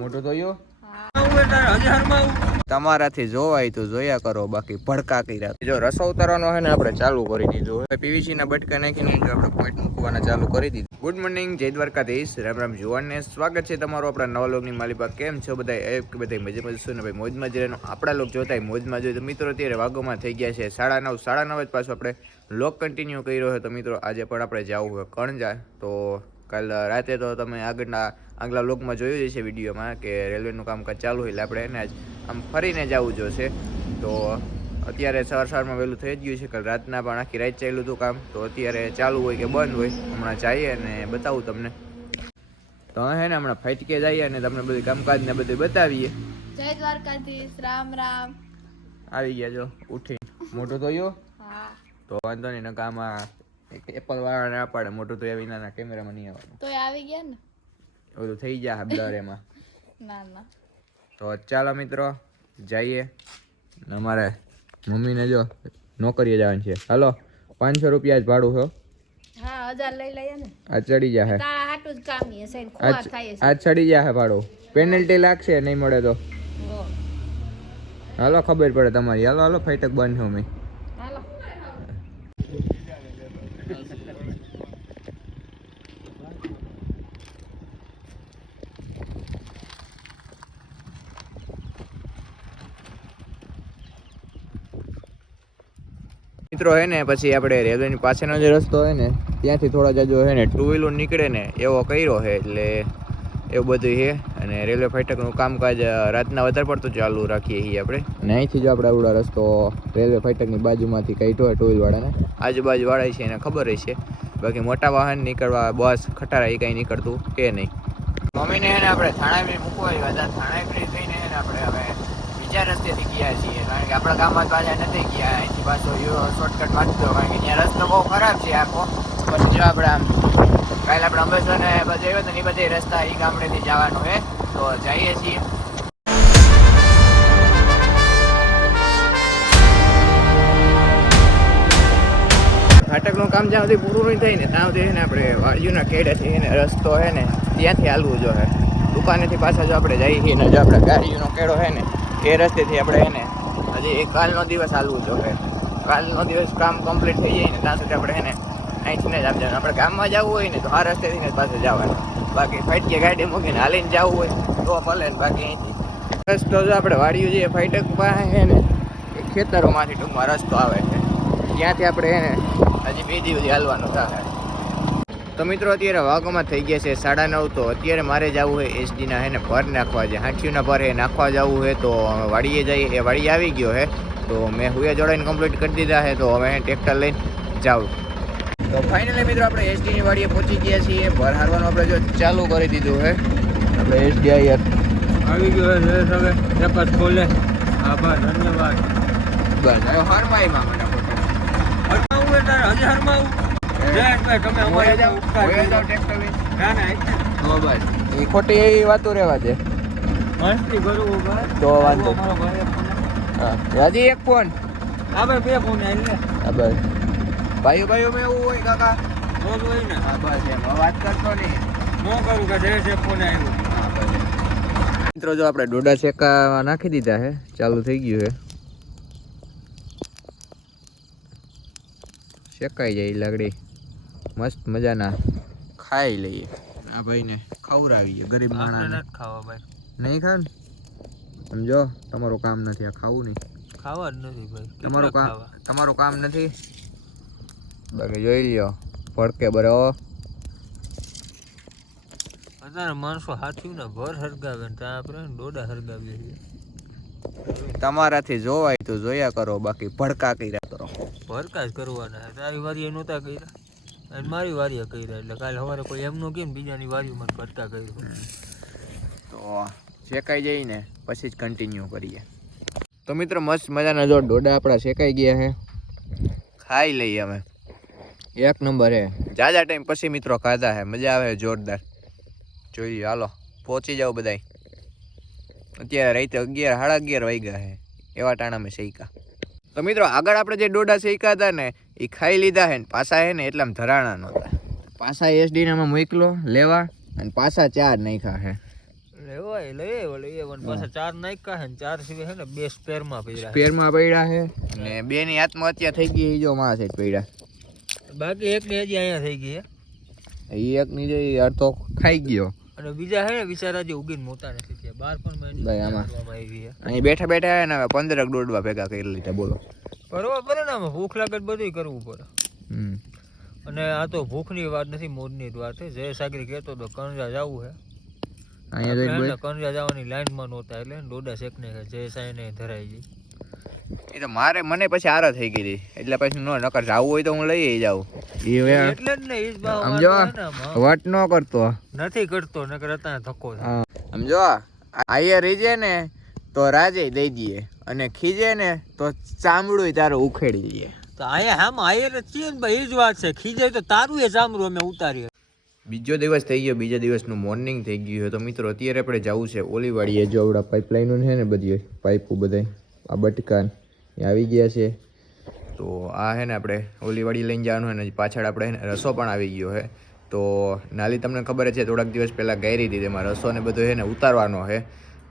મોટું થયું તમારાથી જોવાય તો જોયા કરો, બાકી ભડકા કર્યા. જો રસો ઉતારવાનો છે ને આપણે ચાલુ કરી દીધું. હવે પીવીસી ના બટકા નાખીને આપણે પોઈન્ટ મૂકવાના ચાલુ કરી દીધું. ગુડ મોર્નિંગ, જય દ્વારકાધીશ, રામ રામ જુવાનને સ્વાગત છે તમારું આપણા નવા લોગની માલિકા. કેમ છો બધા? બધા મજામાં જશો ને ભાઈ? મોજમાં જ રહેવાનું. આપણા લોક જોતા મોજમાં જોઈએ. તો મિત્રો અત્યારે વાગોમાં થઈ ગયા છે 9:30. 9:30 જ પાછું આપણે લોક કન્ટિન્યુ કર્યો હોય. તો મિત્રો આજે પણ આપણે જવું હોય કણજા. તો કાલ રાતે તો તમે આગલા લોકમાં જોયું છે વિડીયોમાં કે રેલવેનું કામકાજ ચાલુ હોય એટલે આપણે એને જ આમ ફરીને જવું જોશે. તો અત્યારે સવારમાં વહેલું થઈ જ ગયું છે. કાલ રાતના પણ આખી રાત ચાલ્યું હતું કામ. તો અત્યારે ચાલુ હોય કે બંધ હોય હમણાં જઈએ અને બતાવું તમને. તો હે ને હમણાં ફાટકે જઈએ અને તમને બધું કામકાજ ને બધું બતાવીએ. જય દ્વારકાધીશ, રામ રામ. આવી ગયા જો ઉઠી. મોટું થયું? હા. તો વાંધો નહીં, નકા આમાં એપલ વાળા ના પાડે. મોટું તો એવી નાના કેમેરામાં નહીં આવવાનું. તો આવી ગયા ને? બધું થઈ જાય બ્લર એમાં. ના ના. તો ચાલો મિત્રો જઈએ. અમારે મમ્મીને જો નોકરીએ જવાનું છે. હાલો, 500 રૂપિયા જ ભાડું છે. હા, 1000 લઈ લઈએ ને. આ ચડી જાય. તારા હાટું જ કામ ની છે, ખોવા થાય છે. આ ચડી જાય ભાડું. પેનલ્ટી લાગશે નહીં મળે તો. હાલો, ખબર પડે તમારી. હાલો હાલો, ફાઈટક બંધ અમે. હાલો. મિત્રો હે ને પછી આપણે રેલવેની પાછળનો જે રસ્તો હોય ને ત્યાંથી થોડા જાજો હે ને 2 વ્હીલર નીકળે ને એવો કર્યો છે. એટલે એવું બધું છે. અને રેલવે ફાટકનું કામકાજ રાતના વધારે પડતું ચાલુ રાખીએ છીએ આપણે. અને અહીંથી જો આપણે આવડો રસ્તો રેલવે ફાટકની બાજુમાંથી કાઢ્યો હોય 2 વ્હીલ વાળાને. આજુબાજુ વાળા છે એને ખબર હશે. બાકી મોટા વાહન નીકળવા બસ ખટારા એ કાંઈ નીકળતું કે નહીં. મમ્મીને એને આપણે થાણાવી મૂકવા આવ્યા હતા. થાણાવી થઈને એને આપણે હવે બીજા રસ્તેથી ગયા છીએ. કારણ કે આપણા ગામમાં પાછા નથી ગયા. અહીંથી પાછો શોર્ટકટ વાંચતો, કારણ કે ત્યાં રસ્તો બહુ ખરાબ છે આખો. પછી જો આપણે આમ કાલે આપણે અંબેશ્વર ને બધે આવ્યો તો એ બધે રસ્તા એ ગામડેથી જવાનું છે. તો જઈએ છીએ. ફાટકનું કામ જ્યાં સુધી પૂરું નહીં થાય ને ત્યાં સુધી ને આપણે વાયુના કેડેથી એને રસ્તો છે ને ત્યાંથી હાલવું જોઈએ. દુકાનેથી પાછા જો આપણે જઈએ છીએ ને જો આપણે ગાડીનો કેડો છે ને એ રસ્તેથી આપણે એને હજી કાલનો દિવસ હાલવું જોઈએ. કાલનો દિવસ કામ કમ્પ્લીટ થઈ જાય ને ત્યાં સુધી આપણે એને અહીંથી ને જ આપી જવાનું. આપણે ગામમાં જવું હોય ને તો આ રસ્તેથી ને પાછું જવાનું. બાકી ફાટકે ગાડી મૂકીને હાલીને જવું હોય તો ભલે ને. બાકી અહીંથી રસ્તો જો આપણે વાડીઓ જઈએ ફાટક પાસે છે ને ખેતરોમાંથી ટૂંકમાં રસ્તો આવે છે. ત્યાંથી આપણે એને હજી 2 દિવસ હાલવાનું થાય. તો મિત્રો અત્યારે વાગોમાં થઈ ગયા છે 9:30. તો અત્યારે મારે જવું હોય એસડીના હે ને ભર નાખવા છે. હાંઠીઓના ભર એ નાખવા જવું હોય તો વાડીએ જઈએ. એ વાડી આવી ગયો છે. તો મેં હુએ જોડાઈને કમ્પ્લીટ કરી દીધા છે. તો હવે ટ્રેક્ટર લઈને જાઉં. તો ફાઇનલી મિત્રો આપણે એસડીની વાડીએ પહોંચી ગયા છીએ. ભર હારવાનું આપણે જો ચાલુ કરી દીધું છે. આપણે એસડી આવી ગયો છે. હવે રેપસ ખોલે. આભાર, ધન્યવાદ. બસ હવે હરમાઈમાં મને હજી હરમાવું. ખોટી એવી વાતો રહેવા દે. તો વાંધો હજી એક ફોન. બે ફોન. બસ ભાઈઓ મેં એવું હોય કાકા હોય ને. હા બસ એમ વાત કરતો નહીં. ન કરું કે જે ફોન આવ્યો. મિત્રો જો આપણે ડોડા શેકા નાખી દીધા છે. ચાલુ થઈ ગયું છે. શેકાઈ જાય લાગડી મસ્ત મજાના ખાઈ લઈએ. આ ભાઈને ખવડાવીએ. ગરીબ માણસને ખાવા ભાઈ નહીં ખાવ ને. સમજો તમારું કામ નથી આ ખાવું નહીં. ખાવા જ નથી ભાઈ. તમારું કામ નથી. બાકી જોઈ લ્યો ભડકે બરો. અત્યારે માણસો હાથીને ભર હરગાવે ને ત્યાં આપણે ડોડા હરગાવીએ છીએ. તમારાથી જોવાય તો જોયા કરો, બાકી ભડકા કર્યા કરો. ભડકા જ કરવાના. તારી વારીએ નહોતા કર્યા અને મારી વારીએ કર્યા. એટલે કાલે સવારે કોઈ એમનું કેમ બીજાની વારીમાં ભડકા કર્યું. તો શેકાઈ જાય ને પછી જ કન્ટિન્યુ કરીએ. તો મિત્રો મસ્ત મજાના જો ડોડા આપણા શેકાઈ ગયા છે. ખાઈ લઈએ અમે. એક નંબર હે. જાજા ટાઈમ પછી મિત્રો ખાધા હે. મજા આવે જોરદાર. જોઈએ હાલો પહોંચી જાવ બધાય. અત્યારે રાતે 11 સાડા 11 વાગ્યા છે. એવા ટાણા મેં શેકા. તો મિત્રો આગળ આપણે જે ડોડા શેકા હતા ને એ ખાઈ લીધા છે ને પાછા હે ને એટલામાં ધરાણા નહોતા. પાછા એસડી નામાં મોકલો લેવા અને પાછા 4 નાખ્યા છે. લેવા લેવાય લઈ આવ્યો પાછા 4 નાખ્યા હે ને 4 સિવાય હે ને 2 સ્પેરમાં પડ્યા સ્પેરમાં પડ્યા છે અને 2 ની આત્મહત્યા થઈ ગઈ જો માં સાઈડ પડ્યા બાકી એક ની હજી અહીંયા થઈ ગઈ હે એ એક ની જે અડધો ખાઈ ગયો અને બીજા હે ને બિચારા જે ઉગીને મોટા નથી થયા 12 પણ ભાઈ આમાં આવી છે અહીં બેઠા બેઠા હે ને હવે 15 દોડવા ભેગા કરી લીધા બોલો કરવા પડે ને આમાં ભૂખ લાગે બધું કરવું પડે અને આ તો ભૂખની વાત નથી મોજની જ વાત છે જય સાગરી કહેતો તો કણજા જવું છે અહીંયા કણજા જવાની લાઈનમાં નહોતા એટલે ડોડા શેકને જય સાઈને ધરાઈ ગઈ એ તો મારે મને પછી આરા થઈ ગઈ હતી એટલે પછી નો નકર જાવું હોય તો હું લઈ જાઉં એટલે જ ને ઈ ભાવ સમજો વટ નો કરતો નથી કરતો નકર હતા ધક્કો સમજો આયે રીજે ને તો રાજે દઈ દઈએ અને ખીજે ને તો ચામડું તારું ઉખેડી દઈએ તો આયા હામ આયે જ છીએ ને ભાઈ એ જ વાત છે ખીજે તો તારું એ ચામડું અમે ઉતારીએ બીજો દિવસ થઈ ગયો બીજા દિવસનું મોર્નિંગ થઈ ગયું છે તો મિત્રો અત્યારે આપણે જવું છે ઓલીવાડીએ જો આપણા પાઇપલાઇનો છે ને બધી પાઇપો બધાય આ બટકાન એ આવી ગયા છે તો આ છે ને આપણે ઓલીવાડી લઈને જવાનું હોય ને પાછળ આપણે રસો પણ આવી ગયો છે તો નાલી તમને ખબર છે થોડાક દિવસ પહેલાં ગાયરી હતી તેમાં રસો ને બધું છે ને ઉતારવાનો છે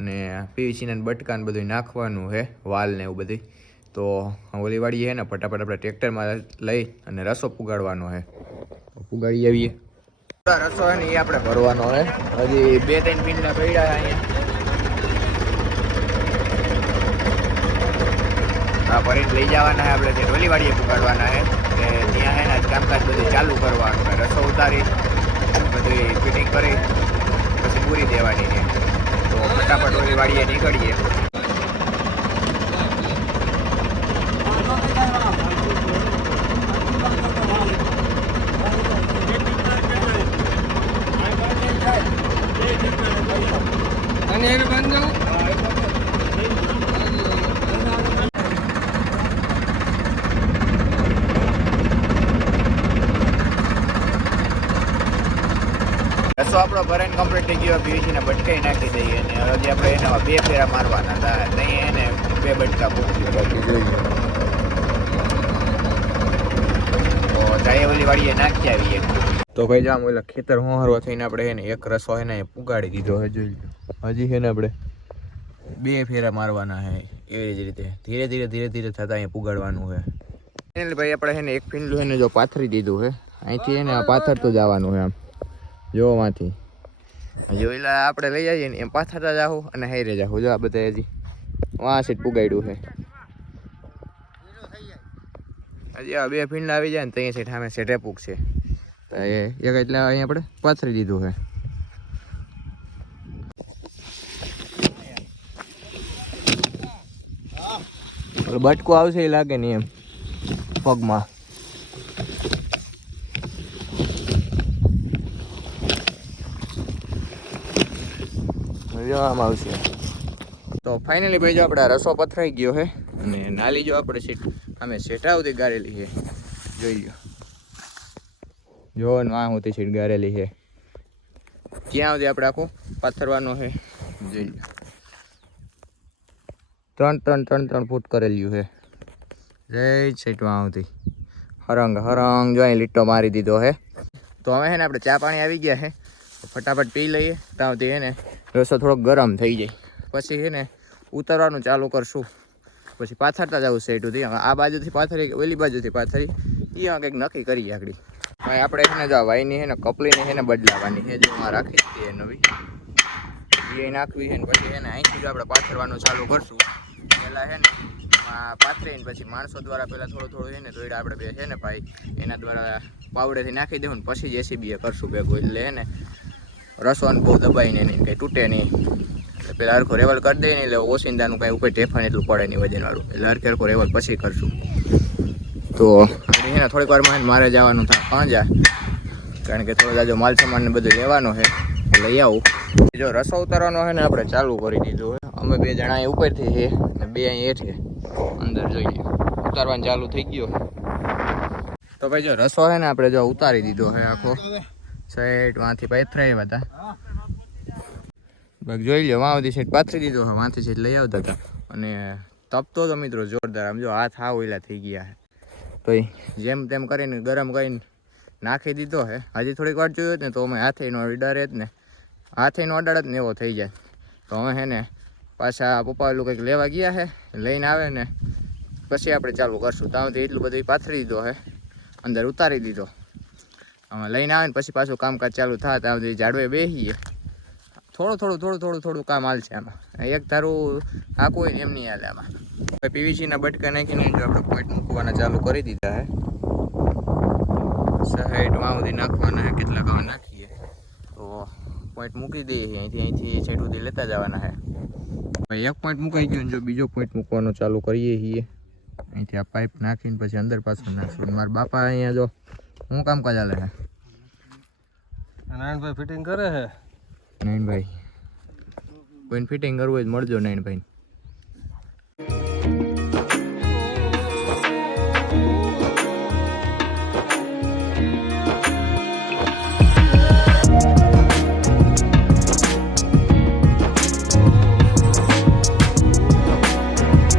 અને પીવીસીને બટકાન બધું નાખવાનું છે વાલ ને એવું બધી તો ઓલીવાડી છે ને ફટાફટ આપણે ટ્રેક્ટરમાં લઈ અને રસો પુગાડવાનો છે પુગાડી આવીએ રસો છે ને એ આપણે ભરવાનો છે હજી 2-3 પિંડા પડ્યા અહીંયા હા ભરીને લઈ જવાના છે આપણે ઓલીવાડીએ પુગાડવાના છે એટલે ત્યાં છે ને કામકાજ બધું ચાલુ કરવાનું છે રસો ઉતારી બધું ફિટિંગ કરી પછી પૂરી દેવાની છે તો ફટાફટ ઓલીવાડીએ નીકળીએ અને એને બંધ રસો આપણો ભરાઈને કમ્પ્લીટ થઈ ગયો પીવીસીને બટકાઈ નાખી દઈએ અને હજી આપણે એના 2 ફેરા મારવાના હતા નહીં એને 2 બટકા પૂછી બાકી જોઈએ તો જાય ઓલી વાડીએ નાખી આવીએ તો ભાઈ જામ ઓલા ખેતર હોહરવા થઈને આપણે એને એક રસો એને પુગાડી દીધો છે જોઈ લો હજી છે ને આપણે 2 ફેરા મારવાના છે એવી જ રીતે ધીરે ધીરે થતાં અહીંયા પુગાડવાનું છે એટલે ભાઈ આપણે છે ને એક ફીંડલું એને જો પાથરી દીધું છે અહીંથી એને પાથરતું જવાનું છે આમ જોવામાંથી જોઈલા આપણે લઈ જઈએ ને એમ પાથરતા જાહું અને હાઈરે જાહું જો આ બધા હજી વાં સીટ પુગાડ્યું છે હજી આ 2 ફીંડલા આવી જાય ને તો અહીંયા સીટ સામે સેટે પૂગશે તો એ એક એટલે અહીંયા આપણે પાથરી દીધું છે બટકું આવશે એ લાગે નહીં એમ પગમાં આમ આવશે તો ફાઇનલી ભાઈ જો આપણે રસો પથરાઈ ગયો છે અને નાલી જો આપણે સીટ અમે સેટા સુધી ગારેલી છે જોઈ લો જો વાં સુધી સીટ ગારેલી છે ત્યાં સુધી આપણે આખું પાથરવાનું છે જોઈ લો 3 ફૂટ કરેલું છે જય સીટ વાં સુધી હરંગ જો અહીં લીટો મારી દીધો છે તો હવે છે ને આપણે ચા પાણી આવી ગયા છે ફટાફટ પી લઈએ ત્યાં સુધી છે ને રસો થોડોક ગરમ થઈ જાય પછી છે ને ઉતારવાનું ચાલુ કરશું પછી પાથરતા જવું સેટુથી આ બાજુથી પાથરી ઓલી બાજુથી પાથરી એ કંઈક નક્કી કરીએ આગળ ભાઈ આપણે છે ને જો વાઈની છે ને કપલીને છે ને બદલાવાની છે જે એમાં રાખી છીએ નવી એ નાખવી છે ને પછી છે ને અહીંથી જો આપણે પાથરવાનું ચાલુ કરશું પહેલાં છે ને પાથરીને પછી માણસો દ્વારા પહેલાં થોડું છે ને દોયડા આપણે બે છે ને ભાઈ એના દ્વારા પાવડેથી નાખી દેવું ને પછી જેસીબીએ કરશું ભેગું એટલે છે ને રસોને બહુ દબાઈને નહીં કંઈ તૂટે નહીં એટલે પહેલાં હરખો રેવલ કરી દઈએ ને એટલે ઓસિંદાનું કાંઈ ઉપર ટેફન એટલું પડે નહીં વજનવાળું એટલે હરખો રેવલ પછી કરશું તો છે ને થોડીક વારમાં મારે જવાનું થાય પાંજા કારણ કે થોડો જાજો માલ સામાન ને બધું લેવાનો છે લઈ આવું જો રસો ઉતારવાનો છે ને આપણે ચાલુ કરી દીધું છે અમે 2 જણા અહીં ઉપરથી છે અને 2 અહીં હેઠે અંદર જોઈએ ઉતારવાનું ચાલુ થઈ ગયો તો ભાઈ જો રસો છે ને આપણે જો ઉતારી દીધો છે આખો સાઈડ વાંથી પાથરાયા હતા બાકી જોઈ લો વાં સુધી સાઈડ પાથરી દીધો છે વાંથી સાઈડ લઈ આવતા હતા અને તપતો તો મિત્રો જોરદાર આમ જો હાથ હાવ ઓઈલા થઈ ગયા તો જેમ તેમ કરીને ગરમ કરીને નાખી દીધો છે હજી થોડીક વાર જોયું ને તો અમે હાથેનો ડરે જ ને હાથેનો અડાડ જ ને એવો થઈ જાય તો અમે હે ને પાછા પપ્પા એટલું કંઈક લેવા ગયા છે, લઈને આવે ને પછી આપણે ચાલુ કરશું. ત્યાંથી એટલું બધું પાથરી દીધો છે, અંદર ઉતારી દીધો. અમે લઈને આવે ને પછી પાછું કામકાજ ચાલુ થાય. ત્યાં સુધી ઝાડવે બેસીએ. થોડું કામ હાલશે આમાં. એક ધારું આખું હોય ને એમ નહીં હાલે આમાં. પીવીસીના બટકા નાખીને જો આપણે પોઈન્ટ મૂકવાના ચાલુ કરી દીધા છે. સાઈડમાં સુધી નાખવાના છે, કેટલા કામ નાખીએ તો પોઈન્ટ મૂકી દઈએ. અહીંથી સાઈડ સુધી લેતા જવાના છે. એક પોઈન્ટ મુકાઈ ગયો ને જો બીજો પોઈન્ટ મૂકવાનો ચાલુ કરીએ છીએ. અહીંથી આ પાઇપ નાખીને પછી અંદર પાછું નાખશું. મારા બાપા અહીંયા જો હું કામકાજ ચાલે છે. નારાયણભાઈ ફિટિંગ કરે છે. નારાયણભાઈ કોઈને ફિટિંગ કરવું હોય તો મળજો નારાયણભાઈ.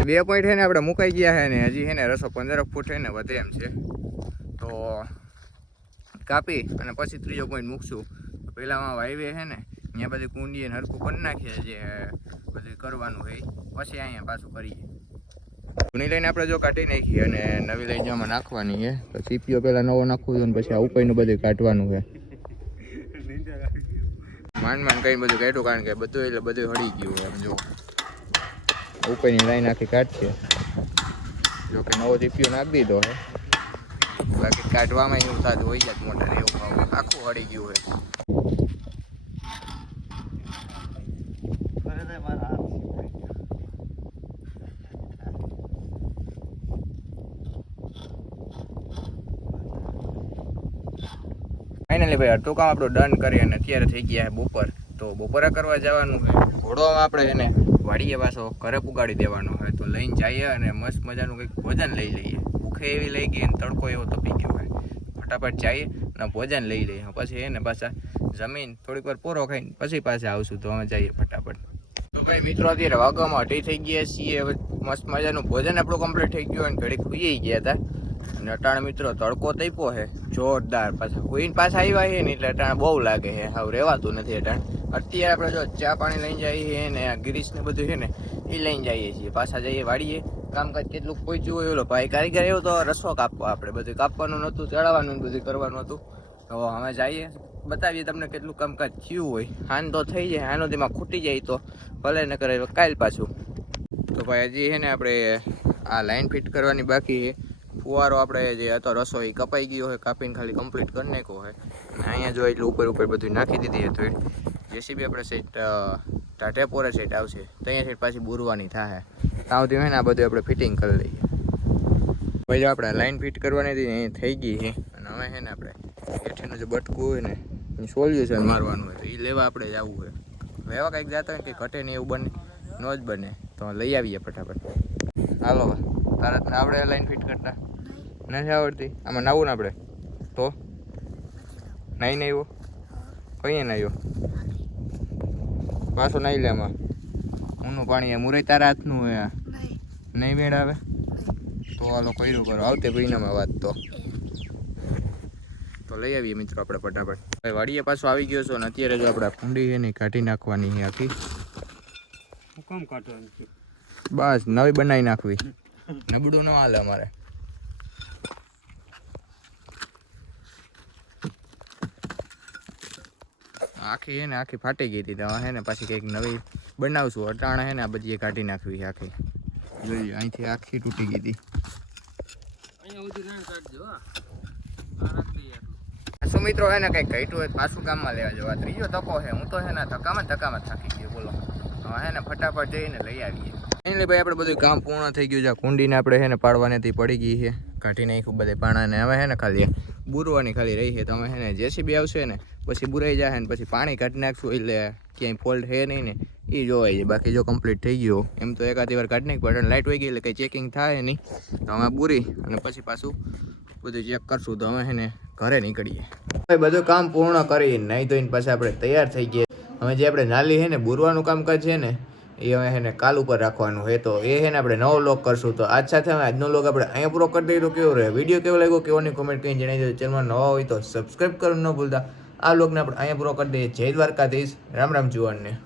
બે પોઈન્ટ છે ને આપણે મુકાઈ ગયા છે ને હજી છે ને રસો 15 ફૂટ છે ને વધે એમ છે. તો કાપી અને પછી ત્રીજો પોઈન્ટ મૂકશું. પહેલામાં હાઈવે છે ને ત્યાં બધી કુંડી હરખું કરી નાખીએ, જે બધું કરવાનું હોય પછી અહીંયા પાછું કરીએ. કુંડી લઈને આપણે જો કાઢી નાખીએ અને નવી લઈ જવામાં નાખવાની છે. તો સીપીઓ પહેલાં નવો નાખવું છે ને પછી આ ઉપરનું બધું કાઢવાનું છે. માંડ કંઈ બધું કાઢ્યું કારણ કે બધું એટલે બધું હળી ગયું એમ. જો ઉપરની લાઈન આખી કાઢશે. જો કે નવો સીપીઓ નાખી દીધો છે, બાકી કાઢવામાં એવું થતું હોય જાય મોટા એવું આખું હળી ગયું હોય. ફાઇનલી ભાઈ અડધું કામ આપણું ડન કરી અને અત્યારે થઈ ગયા છે બપોર. તો બપોરા કરવા જવાનું છે. ઘોડોમાં આપણે એને વાડીએ પાછો ઘરે પુગાડી દેવાનો હોય. તો લઈને જઈએ અને મસ્ત મજાનું કંઈક ભોજન લઈ લઈએ. ભૂખે એવી લઈ ગઈ અને તડકો એવો તપી ગયો હોય. ફટાફટ જઈએ અને ભોજન લઈ લઈએ. પછી એને પાછા જમીન થોડીક વાર પોરો ખાઈને પછી પાછા આવશું. તો અમે જઈએ ફટાફટ. તો ભાઈ મિત્રો અત્યારે વાગવામાં 8 થઈ ગયા છીએ. હવે મસ્ત મજાનું ભોજન આપણું કમ્પ્લીટ થઈ ગયું અને ઘડીક ખુઈ ગયા હતા. અને અટાણ મિત્રો તડકો તપ્યો છે જોરદાર. પાછા ખુઈને પાછા આવ્યા છે ને એટલે અટાણ બહુ લાગે છે. હવે રહેવાતું નથી અટાણ. અત્યારે આપણે જો ચા પાણી લઈને જઈએ છીએ ને આ ગિરીશ ને બધું છે ને એ લઈને જઈએ છીએ. પાછા જઈએ વાડીએ. કામકાજ કેટલું પહોંચ્યું હોય ઓલો ભાઈ કારીગર એવો તો રસો કાપવા આપણે બધું કાપવાનું નહોતું, ચડાવવાનું બધું કરવાનું હતું. તો અમે જઈએ બતાવીએ તમને કેટલું કામકાજ થયું હોય. હાન તો થઈ જાય, હાનો તેમાં ખૂટી જાય તો ભલે ન કરે કાલ પાછું. તો ભાઈ હજી છે ને આપણે આ લાઈન ફિટ કરવાની બાકી છે. ફુવારો આપણે જે હતો રસો એ કપાઈ ગયો હોય, કાપીને ખાલી કમ્પ્લીટ કરી નાખ્યો હોય. અને અહીંયા જો એટલું ઉપર બધું નાખી દીધી હતી. જેસીબી આપણે સેટ ટાટેપોરે સેટ આવશે તો અહીંયા સેટ પાછી બુરવાની થાય. ત્યાં સુધી હોય ને આ બધું આપણે ફિટિંગ કરી લઈએ. પછી આપણે લાઈન ફિટ કરવાની હતી અહીંયા થઈ ગઈ છે. અને હવે છે ને આપણે હેઠળનું જે બટકું હોય ને એ સોલ્યુશન મારવાનું હોય તો એ લેવા આપણે જવું હોય. લેવા કંઈક જતા હોય કે ઘટે ને એવું બને ન જ બને તો લઈ આવીએ ફટાફટ. હાલો તારા આવડે લાઈન ફિટ કરતા નથી આવડતી? આમાં નાવું ને આપણે તો નાઈ આવ્યો કઈ નાખ્યો પાછો નાઈ લે. આમાં ઊનું પાણી મુરઈ તારા હાથનું હોય નહીં વેડ આવે તો હાલો કર્યું કરો. આવતે મહિનામાં વાત તો લઈ આવીએ મિત્રો આપણે ફટાફટ. ભાઈ વાડીએ પાછો આવી ગયો છો ને અત્યારે જો આપણે કુંડી છે ને કાઢી નાખવાની છે આખી. હુકમ કાઢવાની બસ નવી બનાવી નાખવી. નબળું ન હાલે અમારે. આખી હે ને આખી ફાટી ગઈ હતી. તો હે ને પાછી કંઈક નવી બનાવશું. અટાણા હે ને આ બધી કાઢી નાખવી આખી. જોઈએ અહીંથી આખી તૂટી ગઈ હતી. શું મિત્રો હે ને કંઈક ઘટ્યું હોય પાછું કામમાં લેવા જવા. ત્રીજો તકો છે. હું તો હે ને ધક્કામાં થાકી ગયો બોલો. હવે હે ને ફટાફટ જઈને લઈ આવીએ. એટલે ભાઈ આપણે બધું કામ પૂર્ણ થઈ ગયું છે. કુંડીને આપણે છે ને પાડવાની પડી ગઈ છે. કાઢી નાખ્યું બધે પાણાને. હવે છે ને ખાલી બુરવાની ખાલી રહી છે. તો અમે છે ને જેસીબી આવશે ને પછી બુરાઈ જાય ને પછી પાણી કાઢી નાખશું. એટલે ક્યાંય ફોલ્ટ છે નહીં ને એ જોવાય છે. બાકી જો કમ્પ્લીટ થઈ ગયો એમ તો એકાદી વાર કાઢી નાખી પણ લાઇટ વહી ગઈ એટલે કંઈ ચેકિંગ થાય નહીં. તો અમે બુરી અને પછી પાછું બધું ચેક કરશું. તો અમે છે ને ઘરે નીકળીએ. બધું કામ પૂર્ણ કરી નહીં ધોઈને પાછા આપણે તૈયાર થઈ ગયા. હવે જે આપણે નાલી છે ને બુરવાનું કામકાજ છે ને એ હવે છે ને કાલ ઉપર રાખવાનું હોય. તો એ છે ને આપણે નવો લોક કરશું. તો આજ સાથે અમે આજનો લોક આપણે અહીંયા પૂરો કરી દઈએ. તો કેવો રહે વિડીયો કેવો લાગ્યો કેવાની કોમેન્ટ કરીને જણાવી દેજો. ચેનલમાં નવા હોય તો સબસ્ક્રાઈબ કરવાનું ન ભૂલતા. આ લોકને આપણે અહીંયા પૂરો કરી દઈએ. જય દ્વારકાધીશ. રામ રામ જુવાનને.